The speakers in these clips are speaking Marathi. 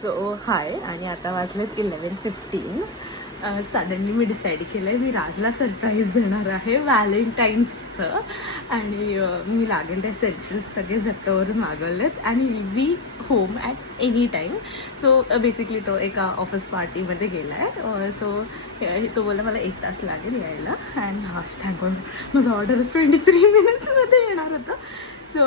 सो हाय, आणि आता वाजलेत 11:15. सडनली मी डिसाईड केलं आहे मी राजला सरप्राईज देणार आहे व्हॅलेंटाईन्सचं. आणि मी लागेल ते एसेन्शियल्स सगळे झेप्टोवरून मागवलेत आणि will be home at any time. So basically तो एका ऑफिस पार्टीमध्ये गेला आहे. सो तो बोलला मला 1 तास लागेल यायला. अँड हाश थँक गॉड माझा ऑर्डर 23 मिनिट्समध्ये येणार होता. सो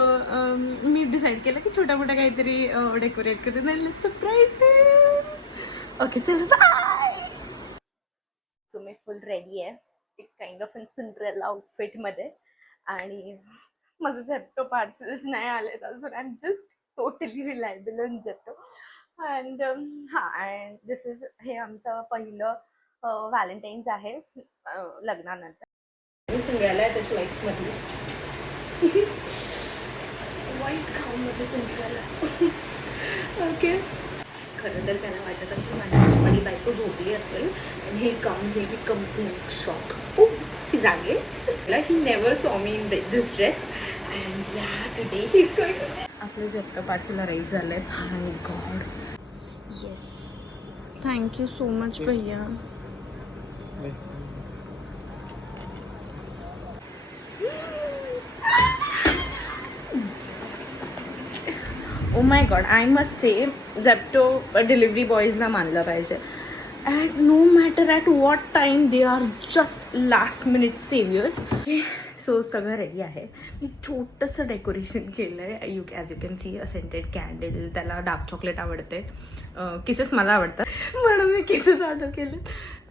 मी डिसाईड केलं की छोट्या मोठ्या काहीतरी डेकोरेट करून लेट्स सरप्राईज हिम. ओके चल बाय. सो मी फुल रेडी आहे, एक काइंड ऑफ इन सिंड्रेला आउटफिटमध्ये. आणि माझं झेप्टो पार्सल्स नाही आलेत अजून. I am just totally reliable in Zepto. And and this is हे आमचं पहिलं व्हॅलेंटाईन्स आहे लग्नानंतर. मी सिंड्रेला आहे त्याच्या लाईफमधली. वाईट गाऊनमध्ये सिंड्रेला. ओके. खरं तर त्याला वाटत असेल माझी बायको झोपली असेल आणि हे बी कम्प्लीट शॉक. ही जागे. He never saw me in this dress and yeah today he is going to. आपले झेप्टो पार्सल अराईव्ह झाले आहेत. Thank God. Yes, thank you so much भैया. Oh my God, I must say Zepto delivery बॉईजला मानलं पाहिजे. At no matter at what time they are just last minute saviours. So सगळं रेडी आहे. मी छोटंसं डेकोरेशन केलं आहे. As you can see a scented candle. त्याला डार्क चॉकलेट आवडते. किसेस मला आवडतात म्हणून मी किसेस ऑर्डर केले.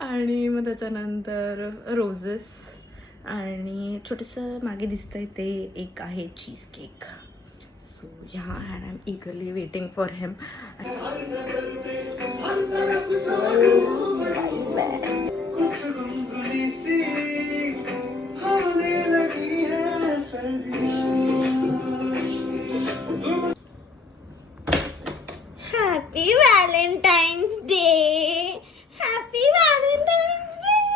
आणि मग त्याच्यानंतर रोजेस आणि छोटंसं मागे दिसतंय ते एक आहे cheese cake. So yeah, and I'm eagerly waiting for him. Happy Valentine's Day! Happy Valentine's Day!